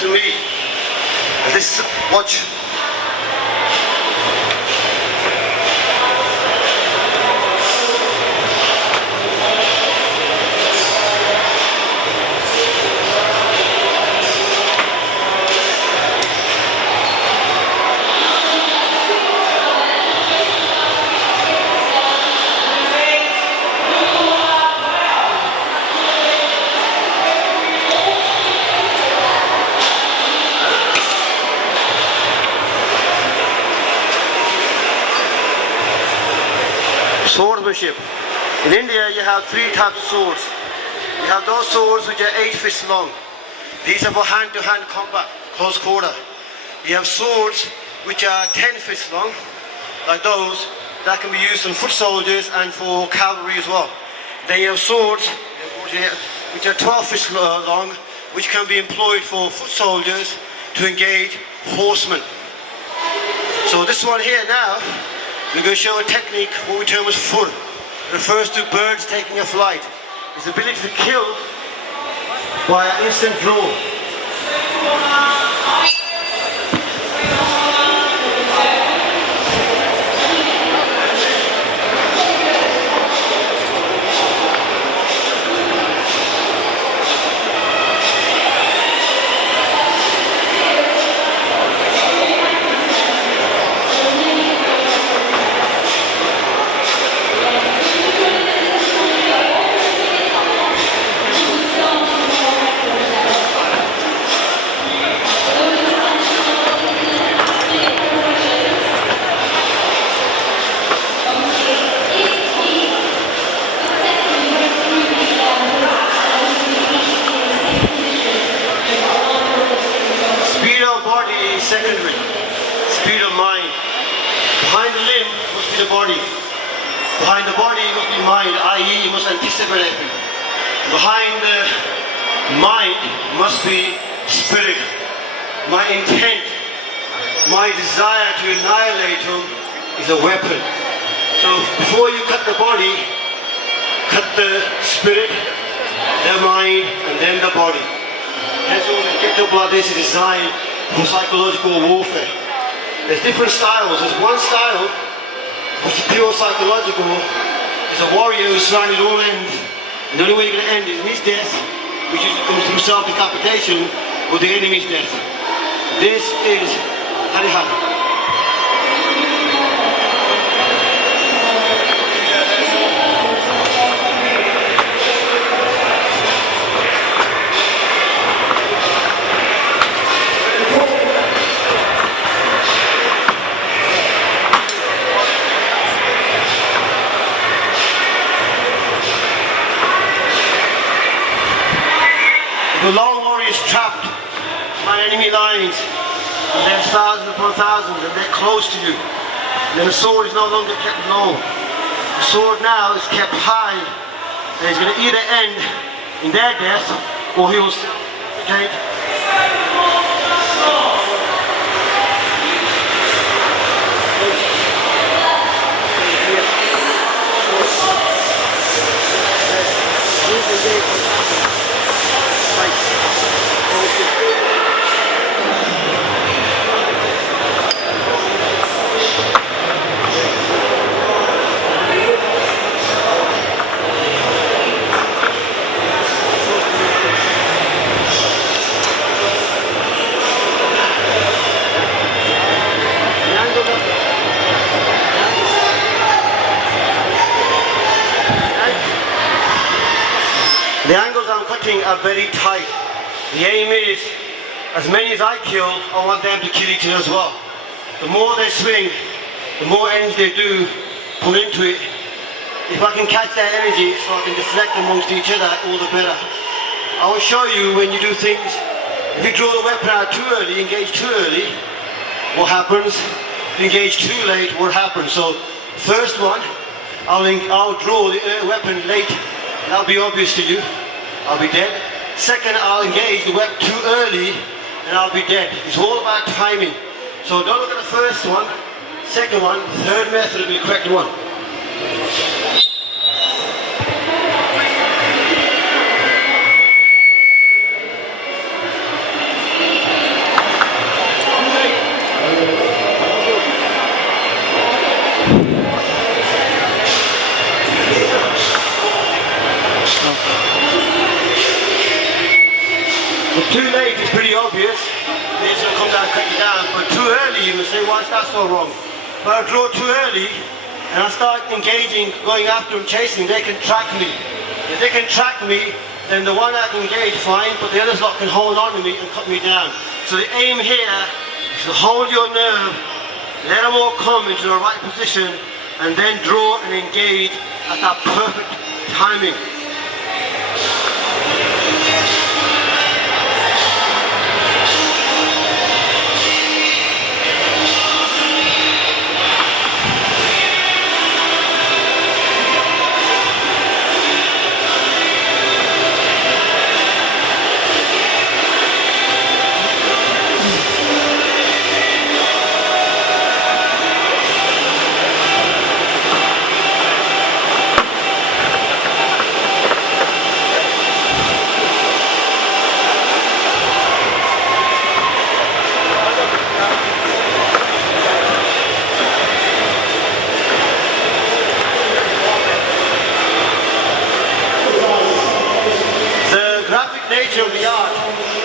to me. This, watch. Swordsmanship. In India you have three types of swords. You have those swords which are 8 fists long. These are for hand-to-hand combat, close quarter. You have swords which are 10 fists long, like those, that can be used on foot soldiers and for cavalry as well. Then you have swords which are 12 fists long, which can be employed for foot soldiers to engage horsemen. So this one here now, we're going to show a technique, what we term as fur. It refers to birds taking a flight. It's the ability to kill by an instant draw. Secondary, speed of mind. Behind the limb must be the body. Behind the body must be mind, i.e. you must anticipate everything. Behind the mind must be spirit. My intent, my desire to annihilate him is a weapon. So before you cut the body, cut the spirit, the mind, and then the body. That's all the Ghetto blood is designed for psychological warfare. There's different styles. There's one style which is pure psychological. It's a warrior who's surrounded all ends. And the only way you're going to end is in his death, which is through self-decapitation, or the enemy's death. This is Harihara. The long warrior is trapped by enemy lines, and there's thousands upon thousands, and they're close to you. And then the sword is no longer kept low. The sword now is kept high, and he's going to either end in their death, or he will self-decapitate. The angles I'm cutting are very tight. The aim is, as many as I kill, I want them to kill each other as well. The more they swing, the more energy they do put into it. If I can catch that energy so I can deflect amongst each other, all the better. I will show you when you do things, if you draw the weapon out too early, engage too early, what happens? If you engage too late, what happens? So, first one, I'll draw the weapon late. That'll be obvious to you. I'll be dead. Second, I'll engage the weapon too early and I'll be dead. It's all about timing. So don't look at the first one, second one, third method will be the correct one. But too late is pretty obvious. They're just going to come down and cut you down. But too early, you must say, why is that so wrong? But I draw too early and I start engaging, going after them, chasing, they can track me. If they can track me, then the one I can engage, fine, but the others lot can hold on to me and cut me down. So the aim here is to hold your nerve, let them all come into the right position, and then draw and engage at that perfect timing. Nature of the art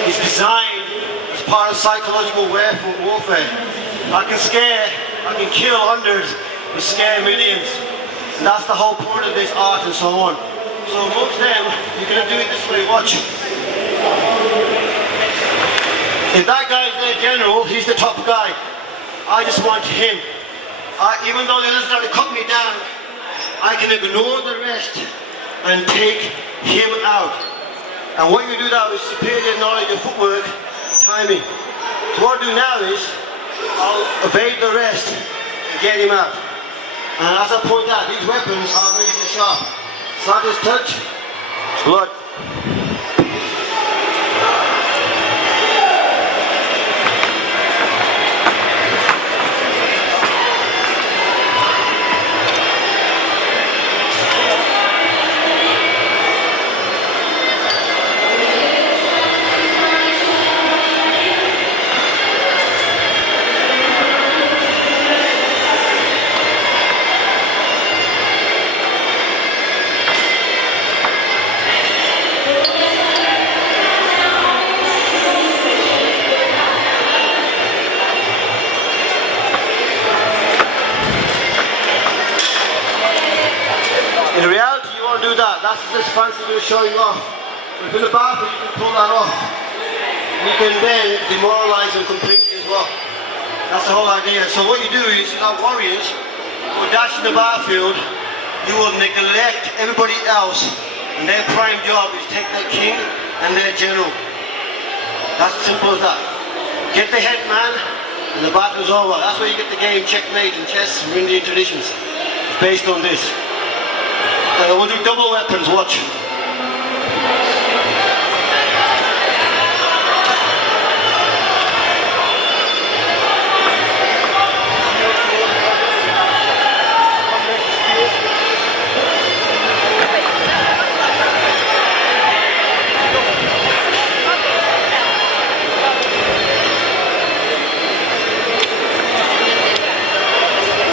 is designed as part of psychological warfare. I can scare, I can kill hundreds, but scare millions. And that's the whole point of this art and so on. So amongst them, you're going to do it this way, watch. If that guy is their general, he's the top guy. I just want him. Even though the others try to cut me down, I can ignore the rest and take him out. And what you do now is superior knowledge of footwork, timing. So what I do now is, I'll evade the rest and get him out. And as I point out, these weapons are razor sharp. Slightest touch, blood. In reality, you won't do that. That's just fancy way of showing off. But in the bathroom, you can pull that off. You can then demoralize them completely as well. That's the whole idea. So what you do is, our warriors will dash in the battlefield, you will neglect everybody else, and their prime job is take their king and their general. That's simple as that. Get the head man, and the battle's over. That's where you get the game checkmate in chess and Indian traditions. It's based on this. We'll do double weapons, watch.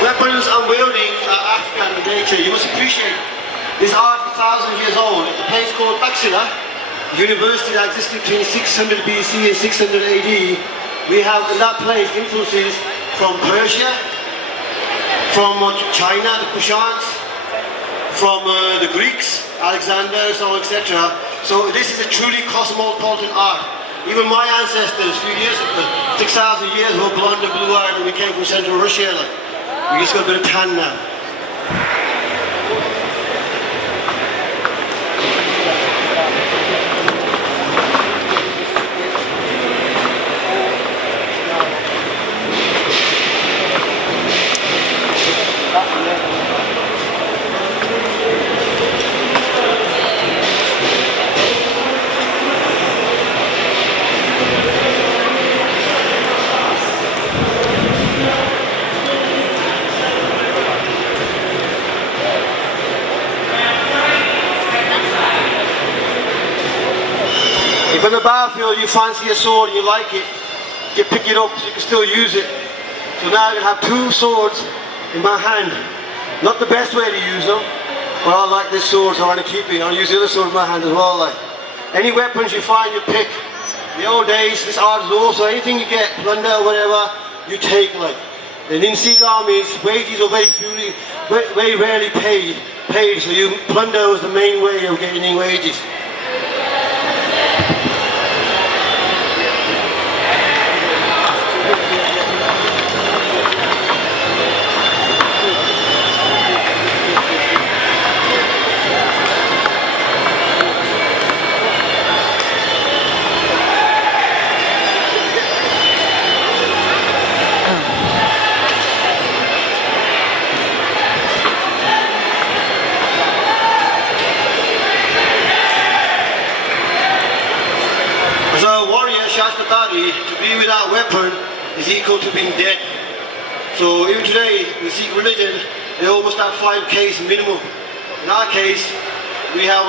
Weapons I'm wielding are African in nature. You must appreciate this art is 1,000 years old. It's a place called Baxila, a university that existed between 600 BC and 600 AD. We have in that place influences from Persia, from China, the Kushans, from the Greeks, Alexander, so on, etc. So this is a truly cosmopolitan art. Even my ancestors, a few years ago, 6,000 years, were blonde and blue-eyed, and we came from Central Russia. We just got a bit of tan now. If on the battlefield you fancy a sword and you like it, you pick it up so you can still use it. So now I can have two swords in my hand. Not the best way to use them, but I like this sword so I want to keep it. I'll use the other sword in my hand as well. Any weapons you find, you pick. the old days, this art is also anything you get, plunder, whatever, you take like. And in Sikh armies, wages were very rarely paid, so plunder was the main way of getting wages. To be without weapon is equal to being dead. So even today, in the Sikh religion, they almost have 5 Ks minimum. In our case, we have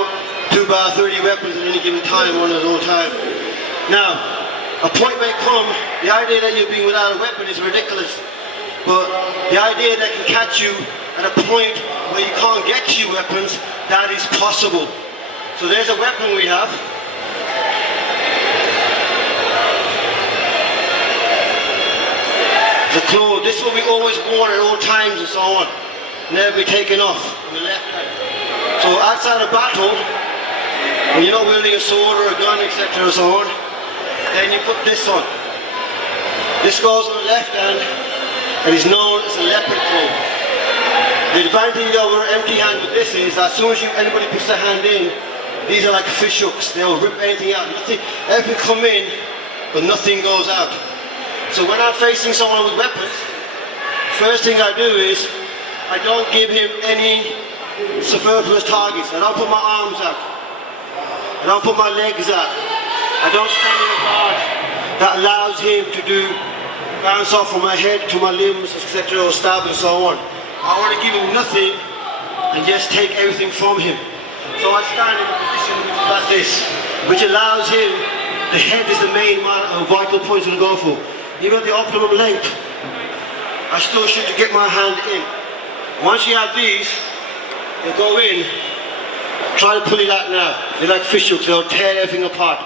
about 30 weapons at any given time, one at all time. Now, a point may come, the idea that you're being without a weapon is ridiculous. But the idea that can catch you at a point where you can't get to your weapons, that is possible. So there's a weapon we have. The claw, this is what we always wore at all times and so on. Never be taken off on the left hand. So outside of battle, when you're not wielding a sword or a gun, etc. and so on, then you put this on. This goes on the left hand and is known as a leopard claw. The advantage over empty hand with this is that as soon as anybody puts their hand in, these are like fish hooks. They'll rip anything out. Everything come in, but nothing goes out. So when I'm facing someone with weapons, first thing I do is I don't give him any superfluous targets. I don't put my arms out. I don't put my legs out. I don't stand in a guard that allows him to bounce off from my head to my limbs, etc., or stab and so on. I want to give him nothing and just take everything from him. So I stand in a position which is like this, which allows him, the head is the main vital point to go for. Even at the optimum length, I still should get my hand in. Once you have these, they go in, try to pull it out now. They're like fish hooks, they'll tear everything apart.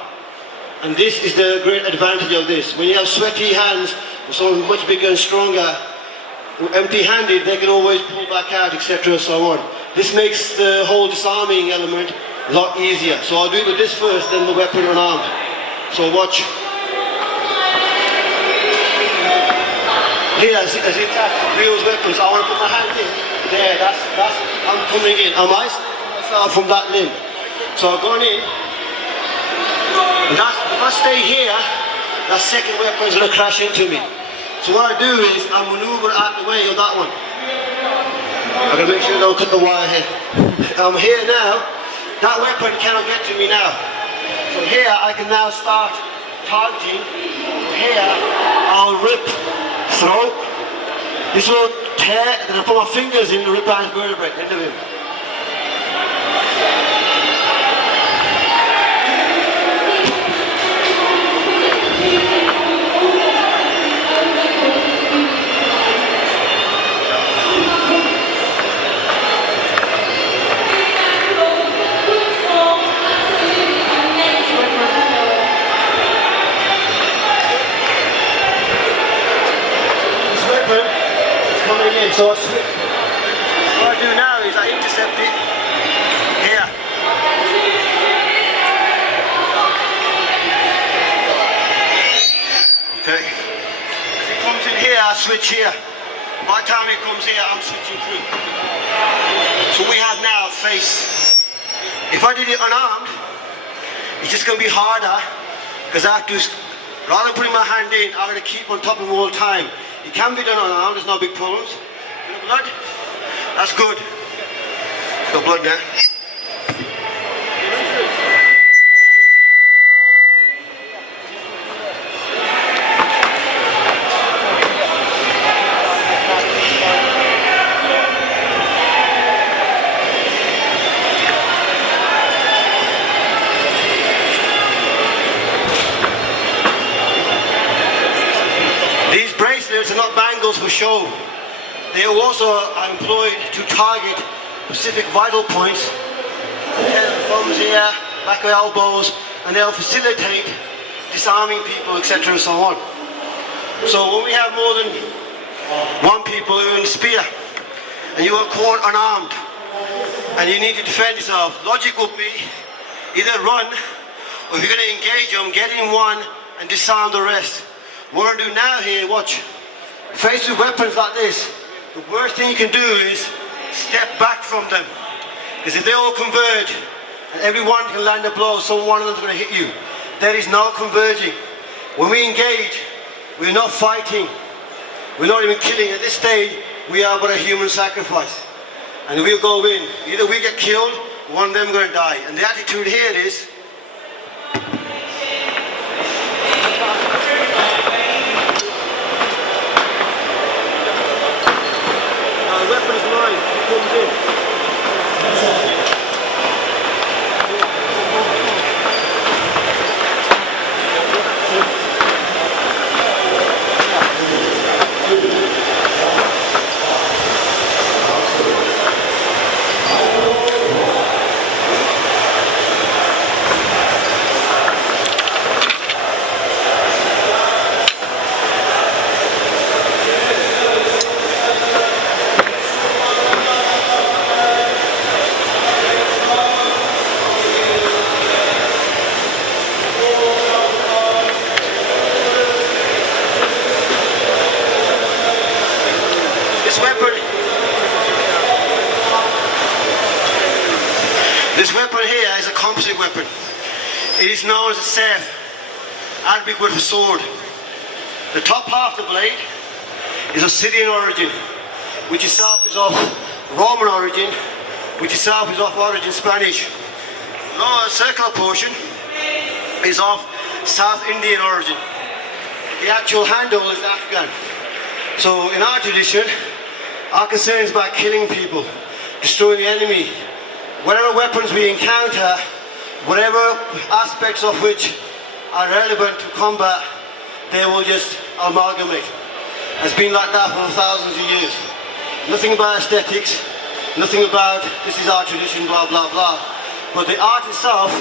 And this is the great advantage of this. When you have sweaty hands, or someone much bigger and stronger, empty-handed, they can always pull back out, etc. and so on. This makes the whole disarming element a lot easier. So I'll do it with this first, then the weapon unarmed. So watch. Here, as he attacks wheels weapons, I want to put my hand in. There, that's I'm coming in. I might myself from that limb. So I've gone in. And if I stay here, that second weapon is going to crash into me. So what I do is I maneuver out the way of that one. I gotta make sure I don't cut the wire here. I'm here now. That weapon cannot get to me now. So here I can now start targeting. Here I'll rip. Throw. This will tear, then I put my fingers in and rip out his vertebrae, end of him. So what I do now is I intercept it here. Okay. As it comes in here, I switch here. By the time it comes here, I'm switching through. So we have now face. If I did it unarmed, it's just going to be harder because I have to, rather than putting my hand in, I'm going to keep on top of them all the time. It can be done unarmed, there's no big problems. Blood? That's good. Got blood there. These bracelets are not bangles for show. They also are employed to target specific vital points. Thumbs here, back of elbows, and they'll facilitate disarming people, etc. and so on. So when we have more than one people who are in the spear, and you are caught unarmed, and you need to defend yourself, logic would be either run, or if you're going to engage them, get in one and disarm the rest. What I'm doing now here, watch, faced with weapons like this, the worst thing you can do is step back from them. Because if they all converge, and everyone can land a blow, so one of them's going to hit you. There is no converging. When we engage, we're not fighting. We're not even killing. At this stage, we are but a human sacrifice. And we'll go in. Either we get killed, one of them going to die. And the attitude here is, the weapon is mine. He comes in. This weapon here is a composite weapon. It is known as a serf, Arabic word for sword. The top half of the blade is of Syrian origin, which itself is of Roman origin, which itself is of origin Spanish. The lower circular portion is of South Indian origin. The actual handle is Afghan. So in our tradition, our concern is about killing people, destroying the enemy. Whatever weapons we encounter, whatever aspects of which are relevant to combat, they will just amalgamate. It's been like that for thousands of years. Nothing about aesthetics, nothing about this is our tradition, blah, blah, blah. But the art itself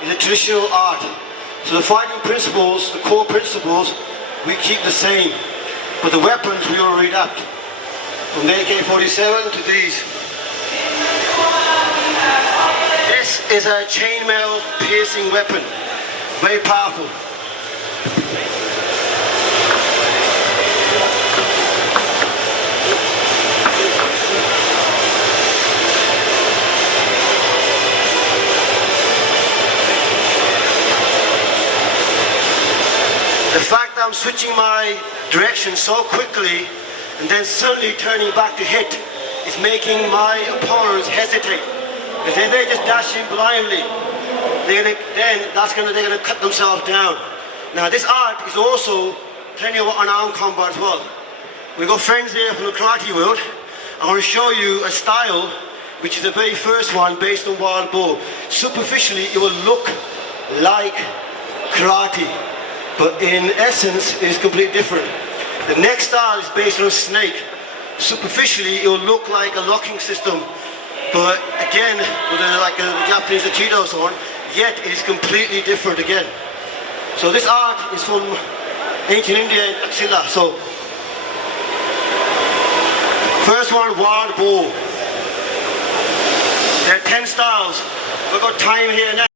is a traditional art. So the fighting principles, the core principles, we keep the same. But the weapons we will adapt. From the AK-47 to these. This is a chainmail piercing weapon. Very powerful. The fact that I'm switching my direction so quickly and then suddenly turning back to hit is making my opponents hesitate. If they just dash in blindly, they're gonna cut themselves down. Now this art is also plenty of unarmed combat as well. We've got friends here from the karate world. I want to show you a style which is the very first one based on wild boar. Superficially it will look like karate, but in essence it is completely different. The next style is based on a snake. Superficially it will look like a locking system, but again with the Japanese Aikido so on, yet it is completely different again. So this art is from ancient India and Taxila. So first one, wild boar. There are 10 styles. We've got time here now.